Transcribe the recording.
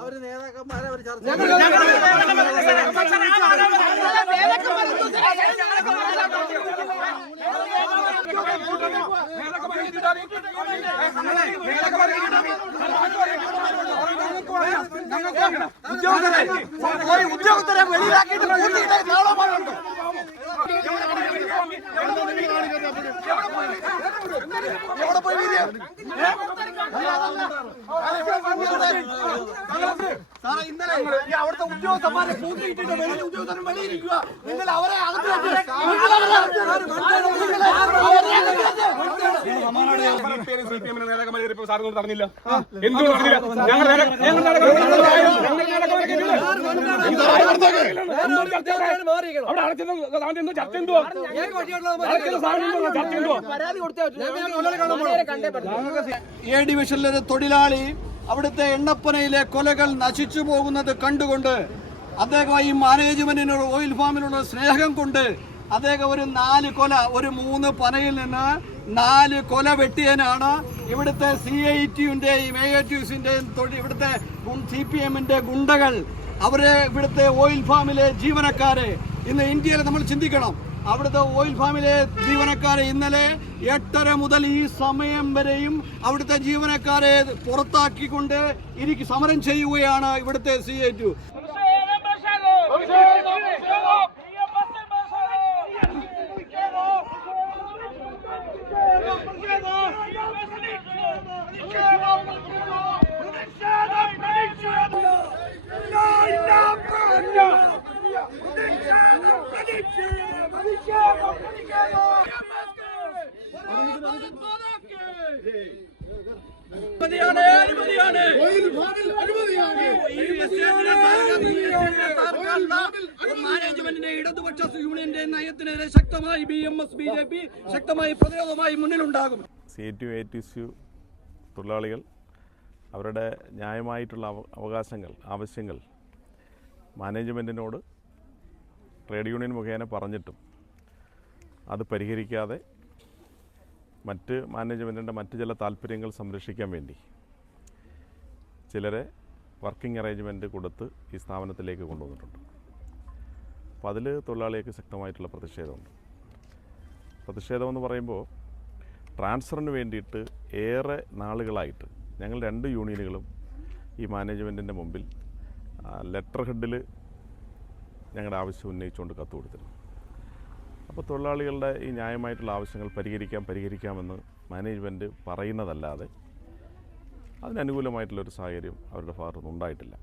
അവര് നേതാക്കന്മാരെ അവർ ചർച്ച ഉദ്യോഗസ്ഥരെ വെളിയിലാക്കിയിട്ട് എവിടെ പോയി സാറേ ഇന്നലെ അവിടുത്തെ ഉദ്യോഗസ്ഥന്മാരെ കൂട്ടിയിട്ടിട്ട് വെളിയിൽ ഉദ്യോഗസ്ഥർ വെളിയിരിക്കുക. നിങ്ങൾ അവരെ തടഞ്ഞില്ല. എ ഡിവിഷനിലെ തൊഴിലാളി അവിടുത്തെ എണ്ണപ്പനയിലെ കൊലകൾ നശിച്ചു പോകുന്നത് കണ്ടുകൊണ്ട് അദ്ദേഹം ഈ മാനേജ്മെന്റിനോട് ഓയിൽ ഫാമിനോട് സ്നേഹം കൊണ്ട് അദ്ദേഹം ഒരു 4 കൊല ഒരു 3 പനയിൽ നിന്ന് 4 കൊല വെട്ടിയനാണ് ഇവിടുത്തെ CITയുടെയും AITUസിന്റെയും ഇവിടുത്തെ CPMന്റെ ഗുണ്ടകൾ അവരെ ഇവിടുത്തെ ഓയിൽ ഫാമിലെ ജീവനക്കാരെ ഇന്ന് ഇന്ത്യയിൽ നമ്മൾ ചിന്തിക്കണം. അവിടുത്തെ ഓയിൽ ഫാമിലെ ജീവനക്കാരെ ഇന്നലെ 8:30 മുതൽ ഈ സമയം വരെയും അവിടുത്തെ ജീവനക്കാരെ പുറത്താക്കിക്കൊണ്ട് സമരം ചെയ്യുകയാണ് ഇവിടുത്തെ CITU. മാനേജ്മെന്റിന്റെ ഇടതുപക്ഷ യൂണിയന്റെ നയത്തിനെതിരെ ശക്തമായി BMS BJP ശക്തമായി പ്രതിരോധമായി മുന്നിലുണ്ടാകും. CITU AITU തൊഴിലാളികൾ അവരുടെ ന്യായമായിട്ടുള്ള അവകാശങ്ങൾ ആവശ്യങ്ങൾ മാനേജ്മെൻറ്റിനോട് ട്രേഡ് യൂണിയൻ മുഖേന പറഞ്ഞിട്ടും അത് പരിഹരിക്കാതെ മാനേജ്മെൻറ്റിൻ്റെ മറ്റ് ചില താല്പര്യങ്ങൾ സംരക്ഷിക്കാൻ വേണ്ടി ചിലരെ വർക്കിംഗ് അറേഞ്ച്മെൻറ്റ് കൊടുത്ത് ഈ സ്ഥാപനത്തിലേക്ക് കൊണ്ടുവന്നിട്ടുണ്ട്. അപ്പോൾ അതിൽ തൊഴിലാളികൾക്ക് ശക്തമായിട്ടുള്ള പ്രതിഷേധമുണ്ട്. പ്രതിഷേധമെന്ന് പറയുമ്പോൾ ട്രാൻസ്ഫറിന് വേണ്ടിയിട്ട് ഏറെ നാളുകളായിട്ട് ഞങ്ങൾ 2 യൂണിയനുകളും ഈ മാനേജ്മെൻറ്റിൻ്റെ മുമ്പിൽ ലെറ്റർ ഹെഡിൽ ഞങ്ങളുടെ ആവശ്യം ഉന്നയിച്ചുകൊണ്ട് കത്ത് കൊടുത്തിരുന്നു. അപ്പോൾ തൊഴിലാളികളുടെ ഈ ന്യായമായിട്ടുള്ള ആവശ്യങ്ങൾ പരിഹരിക്കാമെന്ന് മാനേജ്മെൻറ്റ് പറയുന്നതല്ലാതെ അതിനനുകൂലമായിട്ടുള്ളൊരു സാഹചര്യം അവരുടെ ഭാഗത്തുനിന്ന് ഉണ്ടായിട്ടില്ല.